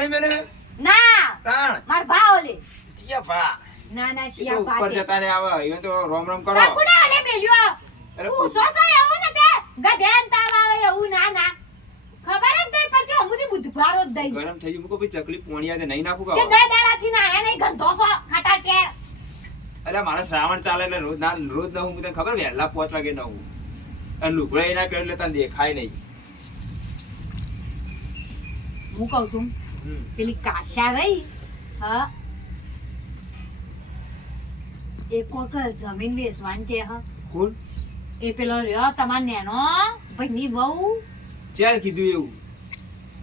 પોણી મેલે? ના. તાણ. માર ભા ઓલે. ચિયા ભા. ના ના એ ભા ઉપર જતા રે આવ even તો રોમ રોમ કરો. સકુડા ઓલે મેલ્યો. અરે પૂછો. છો એવું ને તે ગધેન તાવ આવે એવું ના ના. ખબર જ નહીં પડતી હમુથી બુધવારો જ દઈ. ગરમ થઈ ગયું મુકો ભઈ ચકલી પોણિયા આજે નહીં નાખું કે બે દાડાથી ના આયા નહીં ગંધો છો ખાટા કે અલ્યા મારે શ્રાવણ ચાલે એટલે રોજ ના રોજ ના હું તને ખબર વહેલા પાંચ વાગે ના હું અને લુગડા એના પહેર એટલે તને દેખાય નહીં. હું કહું છું. પેલી કાશા રહી હા. એક વખત જમીન વેચવાની કે હા. કોણ? એ પેલો રહ્યો તમાર નેનો ભાઈની બહુ ચાર કીધું એવું.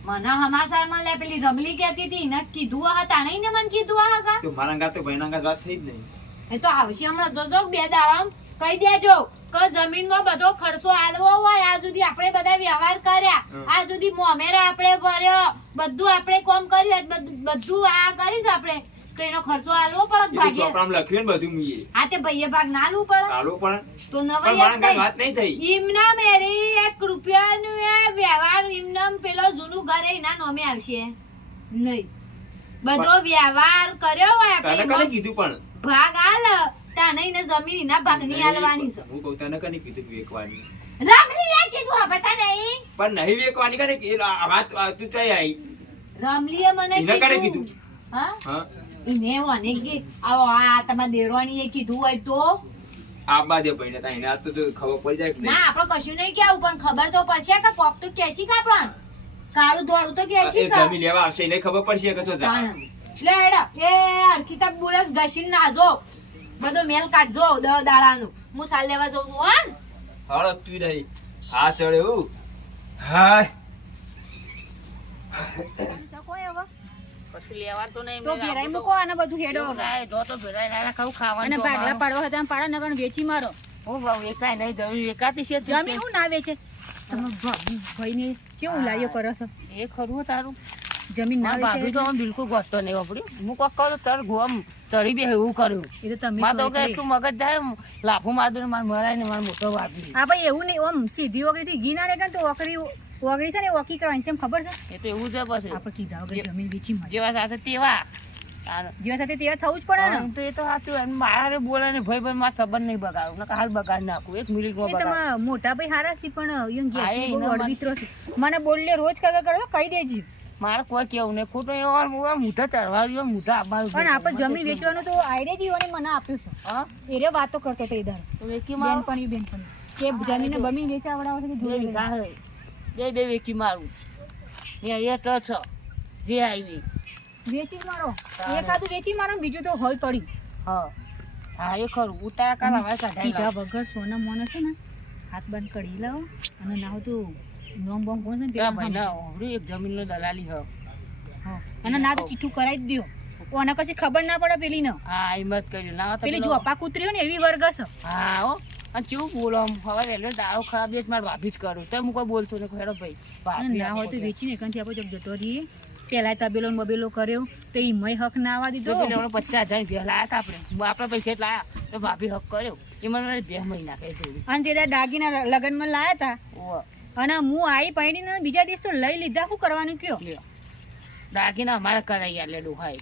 મને સમાચારમાં લે પેલી રમલી કહેતી હતી ને કીધું હતા તાણે ને મને કીધું હતા તો મારા ગાતે ભાઈના ગાત વાત થઈ જ નહીં. એ તો આવશે હમણાં જોજો બે દાડા કહી દેજો કે જમીનમાં બધો ખર્ચો આલવો હોય આ સુધી આપણે બધા વ્યવહાર કર્યા. આ સુધી મોમેરા આપણે ભર્યો. બધું આપણે કોમ કર્યું બધું આ કરીશું આપણે. તો એનો ખર્ચો આલવો પડે ભાગે લખ્યું ને બધું મીએ. આ તે ભાઈએ ભાગ ના આલવું પડે. ચાલો પણ તો નવા નવાઈ. વાત નહીં થઈ. ઈમના મેરી એક રૂપિયાનું એ વ્યવહાર ઈમનામ પેલો જૂનું ઘરે એના નોમે આવશે. નહીં. બધો વ્યવહાર કર્યો હોય આપણે કીધું પણ? ભાગ આલ તાને એને જમીન એના ભાગની આલવાની છે. હું કહું તને કને કીધું વેકવાની? રમલી એ કીધું હા તને નહીં પણ નહીં વેકવાની કને કે વાત તું ચાઈ આવી રમલીએ મને એને કને કીધું. કીધું? હા? હા? એને મને કે આવો આ તમારા દેરવાણીએ કીધું હોય તો? આબા દે ભાઈને તા એને આ તો ખબર પડી જાય કે ના નહીં આપણે કશું નહીં કેવું પણ ખબર તો પડશે કે પોક તો કેસી કાપણ કાળું ધોળું તો કેસી કા એ જમી લેવા આવશે એને ખબર પડશે કે તો જા. તાણ. લે હેડા. એ હરખી બુરસ ઘસીને નાજો. બધો મેલ કાઢજો દહ દાડાનું. હું સાલ લેવા જઉં છું હા ને? હળકતું હા ચડ્યું હાય. પછી લેવા તો નહીં તો ભેરાઈ મૂકો આને બધું હેડો. જો તો ભેરાઈ ના ખાવું ખાવાનું અને ભાગલા પાડવા હતા પાડા નગર વેચી મારો. હું ભાવ વેચાય નહીં જમી વેચાતી છે જ હું ના વેચે. તમે ભાઈ ને કેવું લાયો કરો છો? એ ખરું તારું. જમીન ના ભાભી તો બિલકુલ ગોતતો નહીં વાપર્યું હું કોક કહું તર ગોમ તરી બે એવું કર્યું એ તો તમે તો કે એટલું મગજ જાય લાફો મારતું ને મારે મરાય ને માર મોટો વાપરી હા ભાઈ એવું નહીં ઓમ સીધી ઓગળી થી ઘી ના લેતા તો ઓકરી ઓગળી છે ને ઓકી કરવાની છે ખબર છે? એ તો એવું જ પછી. આપણે કીધા વગર જમીન વેચી મળે જેવા સાથે તેવા. જીવા સાથે તેવા થવું જ પડે ને. તો એ તો સાચું મારે બોલે ને ભાઈ ભાઈ મારા સંબંધ નહીં બગાડું. નકર હાલ બગાડ નાખું. એક મિનિટમાં એ મોટા ભાઈ હારા છે પણ મન- બોલલે રોજ કાકા કરો કહી દેજી. મારે કોઈ કેવું નહીં. ખોટું એવો મોટા ચરવાળીઓ મોટા આબાળ પણ આપણે જમીન વેચવાનું તો આઈડિયા જીવોને મને આપ્યું છે. હા? એ વાતો કરતો હતો ઈધર. તો વેકી મારું? બેન પણ કે જમીન બમી વેચાવડાવો છે કે બે વીઘા લેજો. હે બે બે વેકી મારું. ને એ તો છ. જે આવી. વેચી મારો? તારે. એકાદું વેચી મારો બીજું તો હોય પડ્યું હા. હા એ ખરું. ઉતાર કાઢા હવે કાઢાઈ વગર સોના મોનો છે ને હાથ બંધ કરી લાવો અને નાવ હોય તો નોમ બોમ કોણ છે પેલા પેલા ભાઈના ઓહરી એક જમીનનો દલાલી હ. અને ના તો ચીઠું કરાવી જ દ્યો. કશી ખબર ના પડે પેલી ને હા એ કર્યું. ના પેલી પેલો- જોપા કૂતરી ને એવી વર્ગ છે હા હો. અને કેવું બોલો હવે વહેલો દાળો ખરાબ દે મારે ભાભી જ કરું. તો હું કોઈ બોલતો નહીં હેડો ભાઈ. ના હોય તો વેચીને એકાંથી આપણે જબ જતો રહીએ પેલા તબેલો બબેલો કર્યો તો એ મય હક ના આવવા દીધો. પેલા પચાસ હજાર રૂપિયા લાયા હતા આપણે. આપણા પૈસા લાયા. તો ભાભી હક કર્યો. એ મને બે મહિના કહી અને તે દાગીના લગ્નમાં લાયા હતા. અને હું આઈ પૈણીને બીજા દિવસ તો લઈ લીધા. શું કરવાનું કયો? દાગીના અમારે કરાઈ આલે ડોહાઈ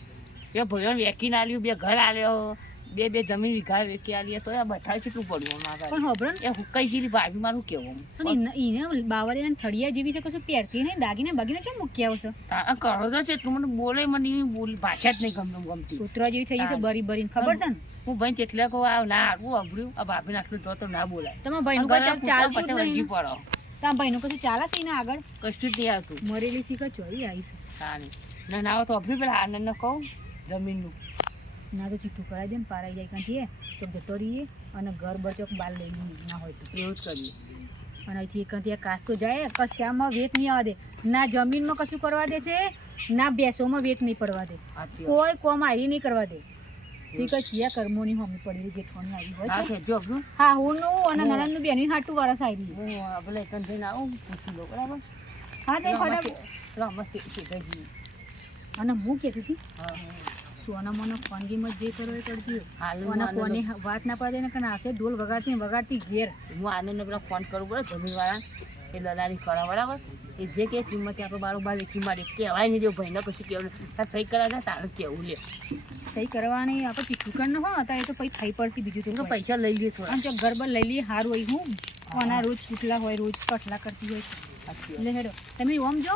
બે ભાઈઓને વેકીને આલ્યું બે ઘર આલ્યો બે બે જમીન વીઘા વેકી આલી તો આ બઠાઈ કેટલું પડ્યું અમારા પણ હોબળો ને. એ હુકાઈ જેવી ભાભી મારું કેવું ઈને ઈને થળિયા જેવી છે કશું પહેરતી નહીં? દાગીને બાગીને કેમ મૂકી આવશે કરો તો છે એટલું મને બોલે મને બોલ ભાષા જ નહીં ગમતું ગમતી. સૂત્ર જેવી થઈ છે બરી બરી ખબર છે ને? હું ભાઈ એટલે કહું આ ના આવું અભર્યું આ ભાભીને આટલું જો તો ના બોલાય. તમે ભાઈ ચાલતું પડો. તમારા ભાઈનું કશું ચાલે છે આગળ? કશું જ નહીં આવતું. મરેલી શીખા ચોરી આવી છે. તારે ના ના આવો તો અભર્યું પેલા આનંદ કહું જમીનનું. ના તો ચીઠું કરાવી દે ને પારાઈ જાય કાંથી તો જતો રહીએ અને ઘર બર બાર લઈ ના હોય તો. એવું જ કરીએ. અને અહીંથી એકાંથી કાસ તો જાય કશામાં વેત નહીં આવવા દે. ના જમીનમાં કશું કરવા દે છે ના બેસોમાં વેત નહીં પડવા દે. કોઈ કોમ આવી નહીં કરવા દે. શીખર ચિયા કર્મોની હમી પડી આવી હોય હા જો હા હું નું અને નણંદનું બેનું હાટું વારસ આવી હું આ પેલા જઈને આવું પૂછી લો બરાબર? હા તે ફટાફટ. ગયું. અને હું કહેતી હતી હા સોના મને ફોનગીમાં જે કરો એ કરજો. કોને વાત ના પડે ને કે ઢોલ વગાડતી વગાડતી ઘેર. હું આનંદને પેલા ફોન કરું પડે જમીનવાળા એ દલાલી કરા બરાબર? એ જે કે કિંમતે આપણે બારોબાર વેચી મારી કહેવાય નહીં જો ભાઈને કશું કહેવું સહી કરા ને તારે કેવું લે. સહી કરવાની આપણે ચીકુકર ન હોય એ તો પછી થઈ પડશે બીજું તો પૈસા લઈ લે થોડા. જો ગરબા લઈ લઈએ હારું હોય હું. આના રોજ કૂટલા હોય રોજ કટલા કરતી હોય. એટલે હેડો તમે ઓમ જો.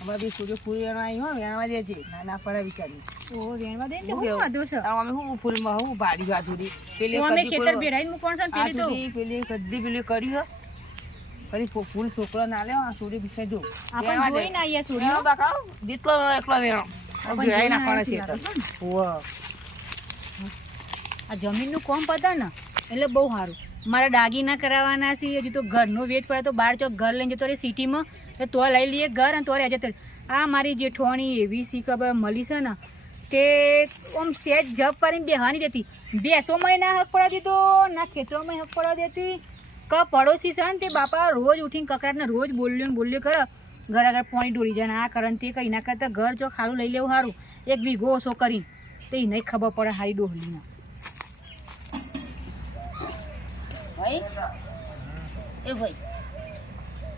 અમારે બી સૂર્ય ફૂલ વેણવા આવી હોય વેણવા દે છે. ના ના પડે વિચારી ઓ વેણવા દે ને હું વાંધો છે? અમે હું ફૂલમાં હું ભાડી વાધુરી પેલી અમે ખેતર કોઈ- મૂકવાનું છે પેલી તો. પેલી કદી પેલી કરી હો. કરી ફૂ- ફૂલ છોકરો ના લે આ સૂર્ય પીછે જો આપણે જોઈ ના આયા વેણો નો બકાવ જેટલો એટલો વેણો ભેળાઈ જોઈને છે તો. આ જમીનનું કોમ પતા ને એટલે બહુ સારું. મારા દાગીના કરાવવાના છે હજી તો ઘરનો વેચ પડે તો બાર ચોક ઘર લઈને જતો રહે સિટીમાં. તો તો લઈ લઈએ ઘર અને તો રહે જતો આ મારી જેઠવાણી એવી સી ખબર મળી છે ને તે આમ સેજ જપ કરીને બેહાની દેતી. બેસોમાં ના હક પડવા દીધો ના ખેતરોમાં હક પડવા દેતી ક પડોશી છે ને તે બાપા રોજ ઉઠીને કકડાટને રોજ બોલ્યો ને બોલ્યો કરે ઘર આગળ પાણી ડોળી જાય આ કરે તે કંઈ ના કરતા ઘર જો ખાડું લઈ લેવું સારું એક વીઘો ઓછો કરીને. તે નહીં ખબર પડે હારી ડોહલીને. ભાઈ? એ ભાઈ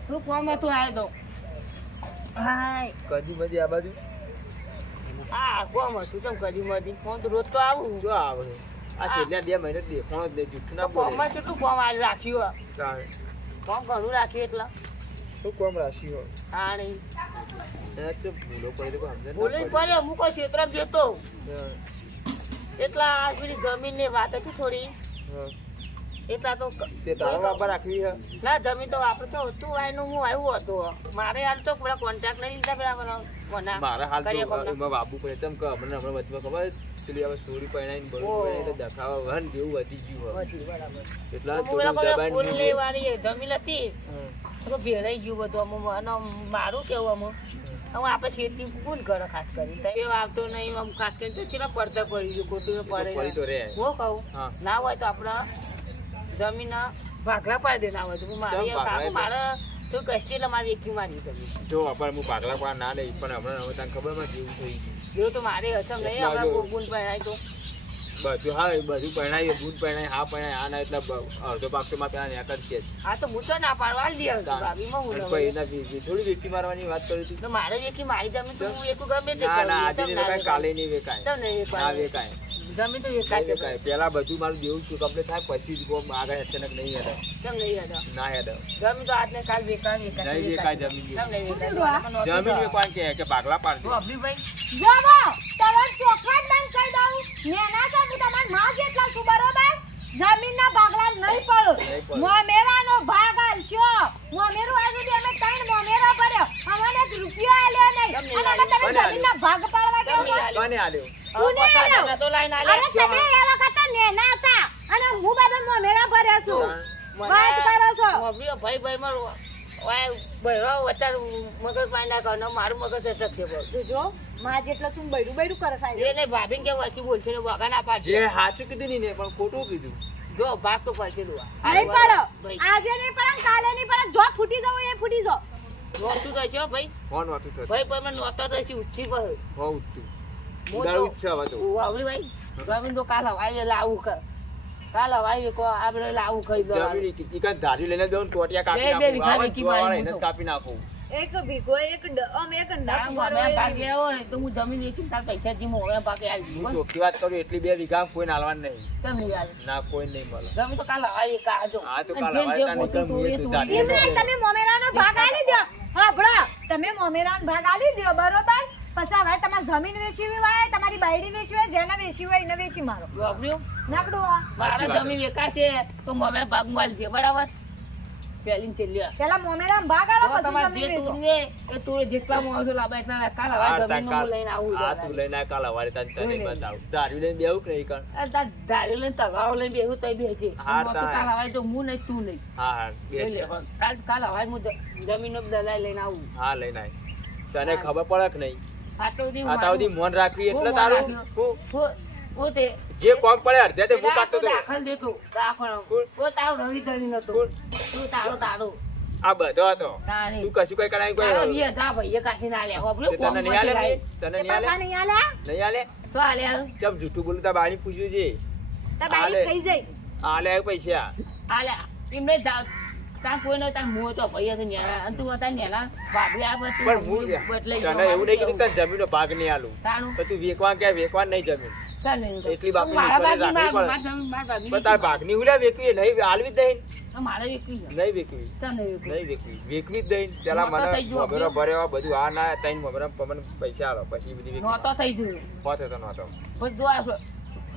તું કોમ હતું આવ્યો તો? હાય કદી બધી આ બાજુ? આ કોમ હતું. તમ કદી મધી ફોન તો રોજ તો આવું. જો આવે. આ છેલ્લા બે મહિને દેખાણો જ નહીં જૂઠું ના બોલે. કોમમાં કેટલું કોમ આજ રાખ્યું. કોમ ઘણું રાખ્યું એટલે? શું કોમ રાખ્યું હોય? હા નહીં ભૂલો પડે તો પડે. પડે ક્ષેત્ર જતો. એટલા આ પેલી જમીનની વાત હતી થોડી. એટલા તો તે તારા બાપા રાખવી હે? ના જમીન તો વાપરો તું આયનું હું આવ્યું હતું. મારે હાલ તો પેલા કોન્ટ્રાક્ટ નહીં લીધા પેલા પેલા મારા હાલ તો બાબુ પડે તેમ કે હમણાં હમણાં વચમાં ખબર પેલી હવે સોરી પહેરાઈને બરોબર ઓહ. પહેરાઈને દેખાવા વહન જેવું વધી ગયું હવે. એટલા હું થોડું પેલા પેલા દબાણ ફૂલ દીધું. જમીન હતી તો ભેળાઈ ગયું બધું અમુક અને મારું કેવું અમુક. હવે આપણે ખેતી કોણ કરે ખાસ કરીને? એ આવતો નહીં આમ ખાસ કરીને તો ચેલા પડતા પડી ગયું ખોટું પડી કહું ના હોય તો આપણે જમીન ભાગલા પાડી દે ના હોય તો મારે મારે તો કહેશે એટલે મારી એકલી મારી કરી જો આપણે હું ના લઈ પણ હમણાં હવે તને ખબરમાં જેવું થઈ ગયું. જો તો મારે હસમ નહીં એટલા ગુણ પહેરાય તો. બધું હા બધું પહેણાય બૂટ પહેણાય હા પહેણાય આ ના એટલે અડધો પાક તો માં પેલા નેકર છે. આ તો હું તો ના પાડવા દે ભાભીમાં હું ભાઈ ના વી- થોડી વેચી મારવાની વાત કરી હતી. તો મારે વેચી મારી જમીન તો હું એક ગમે તે ના ના આજે નહીં વેકાય કાલે નહીં વેકાય. તમ નહીં ના વેકાય. જમીન તો નહીં વેચાય પેલા બધું મારું જેવું છું કમ્પ્લીટ થાય પછી જ કોમ આગળ અચાનક નહીં હેડે નહીં ના હેડે તો આજને કાલ નહીં નહીં કે કે પાગલા પાડ અભિભાઈ. જમો ચોખા દઉં. તમારમાં જેટલા છું બરોબર? જમીનના ભાગલા નહીં પડો. નહીં પડો. ભાગ આલશો મોમેરું આજે બી અમે ત્રણ મોમેરા પડ્યો અમને એક રૂપિયો આલ્યો નહીં તમને અને અમે તમે કોને આલ્યો? જમીનના ભાગ પાડવા તમને કેવો આલ્યો. કોને આલ્યો? કોને આલ્યો? પચાસ તો લાઈન આલે. અરે તમે એ વખતે નેના હતા. અને હું બાબા મોમેરા ભર્યા છું. વાત કરો છો. અભિયો ભાઈ ભાઈ માં વાય બૈરો વચાર મગજ પાંડા કરો મારું મગજ અટક છે બસ. જોજો માં જેટલા શું બૈડું બૈડું કરે થાય. એ નહીં ભાભી કે વચ્ચે બોલશે ને બગા ના પાડશે. જે સાચું કીધું નહીં ને પણ ખોટું કીધું. જો ભાગ તો પડશે તું આ. નહીં પડો. ભાઈ. આજે નહીં પડે કાલે નહીં પડે. જો ફૂટી જવું એ ફૂટી જાઓ નોતું તો છે ભાઈ. ફોન વાતું થતું ભાઈ ભાઈ મને નોતા તો ઉચ્ચી પર તું. હું ઉડાડું જ છે હવે તો આવડી ભાઈ જમીન તો કાલ હવાઈ લાવું કર કાલ હવાઈ કો આપણે લાવું કરી દેવાનું જમીન ઈ- ઈ ધારી લઈને દઉં ટોટિયા કાપી બે- બે વીઘા વેચી મારી એને જ હું તો. કાપી નાખું. એક ભીગો એક ડ- એક તારા નખ ભાગ લેવો હોય તો હું જમીન વેચીને તાર પૈસા જી મોમે ભાગે આલી હું ચોખ્ખી વાત કરું એટલી બે વીઘા કોઈ નાલવાનું નહીં. કેમ નહીં આલે ના કોઈ નહીં મળે. જમીન તો કાલ હવાઈ હા, તો કાલ નીકળ. તું તમે મોમેરાનો ભાગ આલી દો હાંભળો, તમે મોમેરાનો ભાગ આલી દો બરોબર? પછી હવે તમારે જમીન વેચવી હોય તમારી બાયડી વેચવી હોય જેને વેચવી હોય એને વેચી મારો? નાકડું મારા જમીન વેકાર છે તો મોમે ભાગ માલ દે બરાબર પહેલી ને છેલ્લી પેલા મોમેરા ભાગ આલો પછી તમારે જમીન જે વેચો. એ તોડે જેટલા માણસો લાવે એટલા કાલ હવાઈ જમીન હું લઈને આવું આ તું લઈને કાલ હવારે તને તને બતાવ બતાવું. લઈને બેવું કે નહીં? આ તાર ધારી લઈને તલવારો લઈને બેહું તઈ બેજે હા, કાલ હવાઈ તો હું નહીં, તું નહીં. હા, હા, બે લઈ લે. છે. કાલ કાલ હવાઈ હું જમીન દલાઈ લઈને આવું હા, લઈને આય. તને ખબર પડે કે નહીં આટલું સુધી આ તાવ સુધી મોન રાખવી એટલે તારું રાખ્યું. હું- હું- હું તે જે કોમ પડે અડધે તે હું કાઢતો દાખલ દેતો દાખલ? હું તારો રવિ ધણી નતો તું તારો તારો આ બધો હતો તું કશું કઈ કરાય કોઈ કોઈ બે ધા ભાઈએ. હોભળ્યું? તે તને નહીં આલે કોમ? તને તે નહીં આલે નહીં આલ્યા? નહીં આલે તો આલે ચમ જૂઠું બોલું તા બાણી પૂછ્યું છે તા બાણી ખાઈ જાય. આલે પૈસા આલે એમને જા- તાર કોઈ નહીં તાર મોં તો ભાઈ હતો નેના અને તું હતા નેના ભાભી આ બધું પણ હું બદલાઈ તને એવું નહીં કીધું તને જમીનનો ભાગ નહીં આલું તો તું વેકવા કે વેકવા નહીં જમીન તો. એટલી બાપની પણ તાર ભાગની વેકવી નહીં આલવી જ નહીં મારે નહીં વેકવી નહીં વેકવી વેકવી જ દઈ પેલા મને ગયો. ભર્યો બધું આ ના તઈને મને પૈસા આલો પછી બધી વેકવી નહોતો થઈ હોત નહોતો પણ આ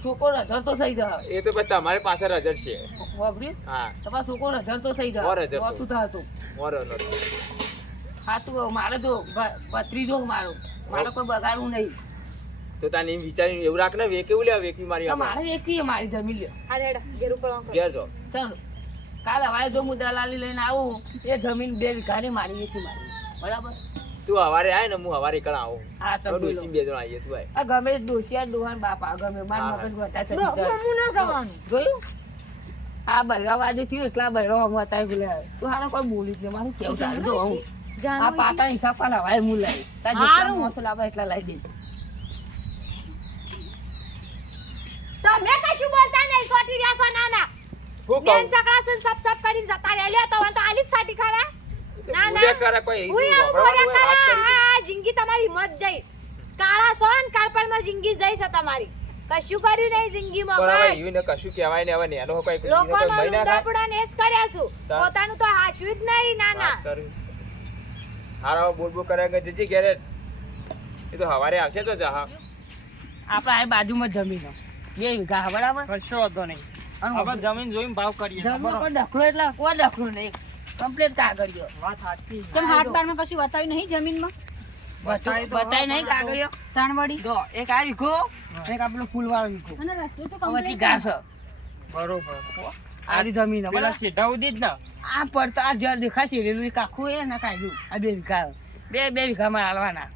છોકરો નજર તો થઈ જાય. એ તો પછી તમારી પાસે રજર છે. વાપર્યું હા. તમારો છોકરો હજાર તો થઈ ઓર જાય નજર તો. નહોતું થતું મોરો નહોતો હા તો મારે જો ભ- ભત્રીજો મારો. મારે કોઈ બગાડવું નહીં. તો તાને વિચારી એવું રાખ ને વેકેવું લે વેકી મારી મારે વેચવી મારી જમીન લ્યો હા રેડ ઘેર ઉપર ઘેર જો. ચાલો. કાલે હવારે જો હું દલાલી લઈને આવું એ જમીન બે વીઘાની મારી વેચી મારી. બરાબર? તું હવારે આય ને હું હવારે એકલા આવું. હા તો તો ડોસી બે જણ આવીએ તું આય. આ ગમે દોશિયા ડોહાન બાપા ગમે. માર મગજ ગોતા છે હું ના જવાનું. જોયું? આ બૈરા વાજે થયું એટલા બૈરા હમ હતા ભૂલે તું હારો કોઈ બોલી જ મારું કેવું ચાલે? જો હું આ પાટા હિસાબ પણ હવારે હું લઈ તાર જેટલા. મોસલ આવે એટલા લઈ દઈશ તમે કશું બોલતા નહીં સોટી રહ્યા છો નાના. હું કહું? સકડા સુન સપ સપ કરીને જતા રહ્યા. લ્યો તો આલીફ સાટી ખાવા. ના, ના. કરે કોઈ હું એવું બોલ્યા હોય, વાત કરા કરી દે. આ જિંદગી તમારી મત જઈ. કાળા સોન કાળપણમાં જિંદગી જઈ છે તમારી. કશું કર્યું નહીં જિંદગીમાં બસ. એને કશું કહેવાય ને હવે નેનો કોઈ કોઈ મહિના થાય. ને જ કર્યા છું. પોતાનું તો હાચવ્યું જ નહીં નાના હારા બોલ બોલ કરે કે જજી ઘેરે. એ તો હવારે આવશે તો જહા હા. આપણે આ બાજુમાં જમીન. છે. બે વીઘા બરાબર કશો વાંધો નહીં. જમીન જોઈને ભાવ કરીએ. જમીન કોઈ ડખલો એટલે કોઈ ડખલો નહીં. કમ્પ્લીટ કાગળિયો. વાત સાચી. કેમ હાથ બારમાં કશું બતાવ્યું નહીં જમીનમાં? બતાય બતાય નહીં કાગળિયો? તાણવાડી જો એક આ વીઘો એક આપણો ફૂલવાળો વીઘો. અને રસ્તો તો હવે ઘાસ. બરોબર. આરી જમીન છે, પેલા? સીધા ઉદી જ ને. આ પડતા આ જ્યાં દેખાય છે રેલું કાખું એ ના કાઢ્યું. આ બે વીઘા. બે બે વીઘામાં હાલવાના.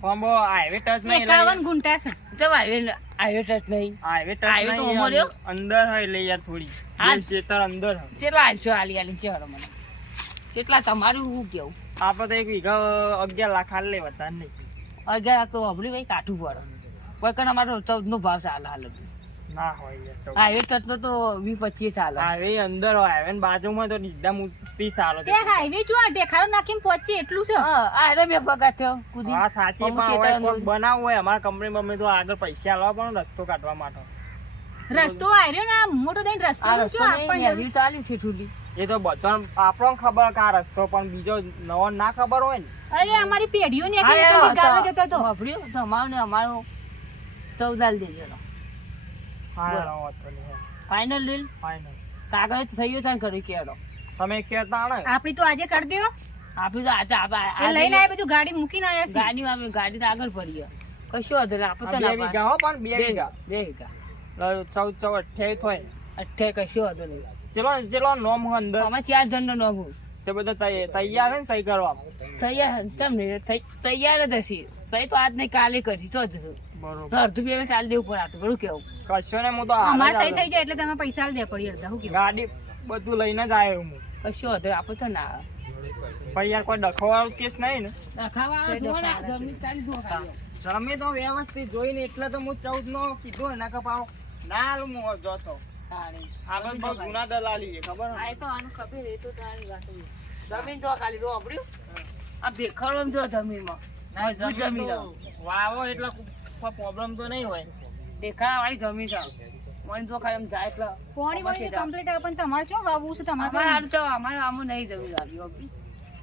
કોમ્બો હાઈવે ટચ નહીં એકાવન ગુંટા છે. તો હાઈવે હાઈવે ટચ નહીં. હાઈવે ટચ હાઈવે તો નહીં અંદર હોય એટલે યાર થોડી. આ- ખેતર અંદર કેટલા હાલશો હાલી હાલી કહેવાય મને. કેટલા તમારું શું કેવું? આપણે તો એક વીઘા અગિયાર લાખ હાલ લે વધારે નહીં. અગિયાર તો અભરી ભાઈ કાઠું પડે. કોઈ કણ અમારો ચૌદ નો ભાવ ચાલે હાલ ના હોય હાઈવે તો વીસ પચીસ ચાલે. હાઈવે અંદર હોય હાઈવે બાજુમાં તો એકદમ ત્રીસ આલો તે હાઈવે જો આ ઢેખારો નાખીને પહોંચી એટલું છે. હા આ બે પગાર થયો કુદી. વાત સાચી પણ હવે બનાવવું હોય અમારા કંપની બમ્પની તો આગળ પૈસા આલવા પણ રસ્તો કાઢવા માટે. રસ્તો આર્યો ને આ મોટો થઈને રસ્તો આ રસ્તો નહીં આપણને ચાલી છે છૂટી એ તો બધા આપણો ખબર કે આ રસ્તો પણ બીજો નવો ના ખબર હોય ને. અરે અમારી પેઢીઓ ને એનો ગાળો જતો તો વાપર્યો? તો અમારો ને અમારો ચૌદાલ દેજો હા. બોલો. લીલ. ફાઇનલ કાગળ સહીઓ છે કરી કેરો. તમે કેતા ને. આપણી તો આજે કરી દ્યો. આપણી તો આજે આ લઈ લઈને આયા બધું ગાડી મૂકીને આયા છે ગાડી માં ગાડી તો આગળ પડી. કશું વાંધો નહીં આપણે તો બે ના વીઘા હો પણ બે બે વીઘા. બે વીઘા. ચૌદ ચૌદ અઠ્યાવીસ હોય અઠ્યાવીસ કશું હતું નહીં. ચલો ચલો નોમ અંદર. અમે ચાર જણ નો નોંધું તે બધા તૈયાર હે ને સહી કરવા? તૈયાર ચમ નહીં તૈયાર જ હશે. સહી તો આજ નહીં કાલે કરશી તો જ બરોબર. અડધું બે ચાલી દેવું પડે આટલું બધું કેવું? કશો ને હું તો અમારે સહી થઈ જાય એટલે તમે પૈસા દે પડી અડધા હું કેવું? ગાડી બધું લઈને જ આવ્યો હું. કશું હતું આપો આપણે તો ના. પણ યાર કોઈ ડખવાળો કેસ નહીં ને? ખાલી. તમે તો વ્યવસ્થિત જોઈને એટલે તો હું ચૌદ નો સીધો એના કપાવ ના હું જોતો. બહુ જૂના દલાલી છે ખબર આ તો આનું ખબર એ તો તારી વાત જમીન તો ખાલી જો આપણું આ જો જમીનમાં. ના જમીન વાવો એટલે કોઈ પ્રોબ્લેમ તો નહીં હોય. વાળી જમીન છે મને જો ખાલી એમ જાય એટલે પોણી કમ્પ્લીટ તમારે ચો વાવવું છે? તમારે અમારે તો અમારે આમાં નહીં જમીન આવી આપણી.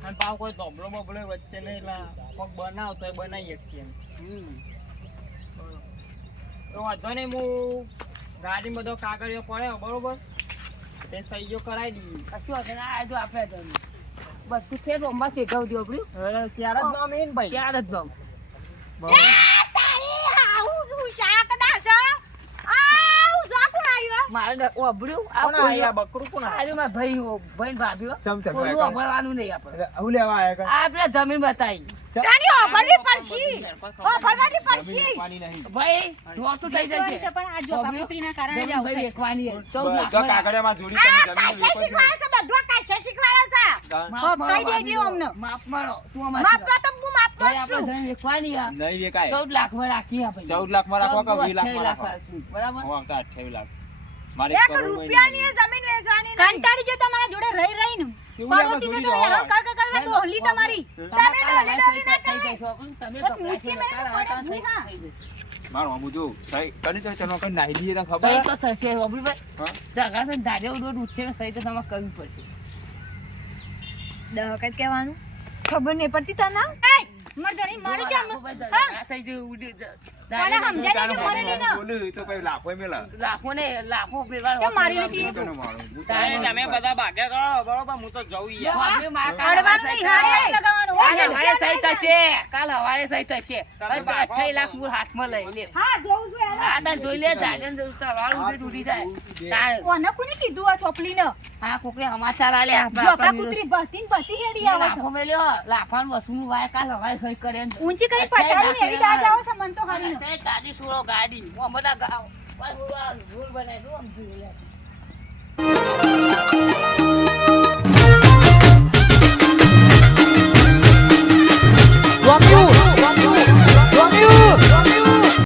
અને પાવ કોઈ ધોબલો બબળો વચ્ચે નહીં એટલે કોક બનાવ તો બનાવીએ જ છીએ હમ. તો વાંધો નહીં હું ગાડી બધો કાગળિયો પડ્યો બરોબર? તે સહીઓ કરાવી દીધી. કશું હશે નહીં. આ જો આપણે જમીન બધું છે રોમમાં શેઠાવ દો આપણું ત્યારે જ નામ એન ને ભાઈ. ત્યાં જ નામ. નું મારે ઓબડ્યું આ કોણ કોઈ આયા બકરું કોણ આયા? મારા ભાઈ ભાઈ ભાભીઓ હો. નહીં આપણે. આવું લેવા આયા આપણે જમીન બતાવી. તારી ઓભરવાની પડશી પાણી નહીં. ભાઈ જોતું થઈ જશે પણ આ જો કાપોતરીના કારણે જ આવું ભાઈ થાય. વેચવાની લાખ તો વાળા. જોડી તમે જમીન શીખવાડે છે બધું કાશે શીખવાડે છે માફ કહી દેજે અમને. માફ મારો તું અમારી માફ તો હું માફ ભાઈ જ આપણે જમીન વેચવાની નહીં વેકાય. 14 લાખમાં રાખી આપણે. 14 લાખમાં રાખવા કે ચૌદ વીસ લાખમાં અઠ્યાવીસ લાખમાં રાખવા બરાબર હું આવતા 28 લાખ. મારે એક રૂપિયાની જમીન વેચવાની. કંટાળી જો તમારા જોડે રહી રહીને કેવું પડોશી છે તો લો. કર કર કર ડોહલી તમારી તમે ડોહલી ડોહલી ના થઈ જશો. તમે તો ઊંચી એટલે મેળે સહી ના. થઈ આમ જો સહી કરી તો તેનો કઈ નાહી દઈએ ખબર સહી તો થશે બાબુભાઈ હા? જગા છે ધારે રોડ ઉઠશે સહી તો તમારે કરવી પડશે દહ વખત કહેવાનું ખબર નહીં પડતી તને મારી હા? થઈ ગયું ઉડી ના? ને. હું તમે બધા ભાગ્યા કરો બરોબર? હું તો હવારે સહી હારે થશે કાલ હવારે સહી થશે લાખ હાથમાં લઈ લે. હા હેડો. આ તાર જોઈ લે જાણે ને તૂટી જાય. કોને કીધું આ? આ કોકને સમાચાર આલે કૂતરી ભસીને ભસી હેડી આવે છે. લાફાનું વસૂલનું વાય કાલ હવારે સહી કરે ને. ઊંચી એવી દાજ આવે છે મન તો હારીને. ગાડી સુરો ગાડી મોહમ્મદ આ ગાવ. રોડ બનાવી દઉં આમ લે.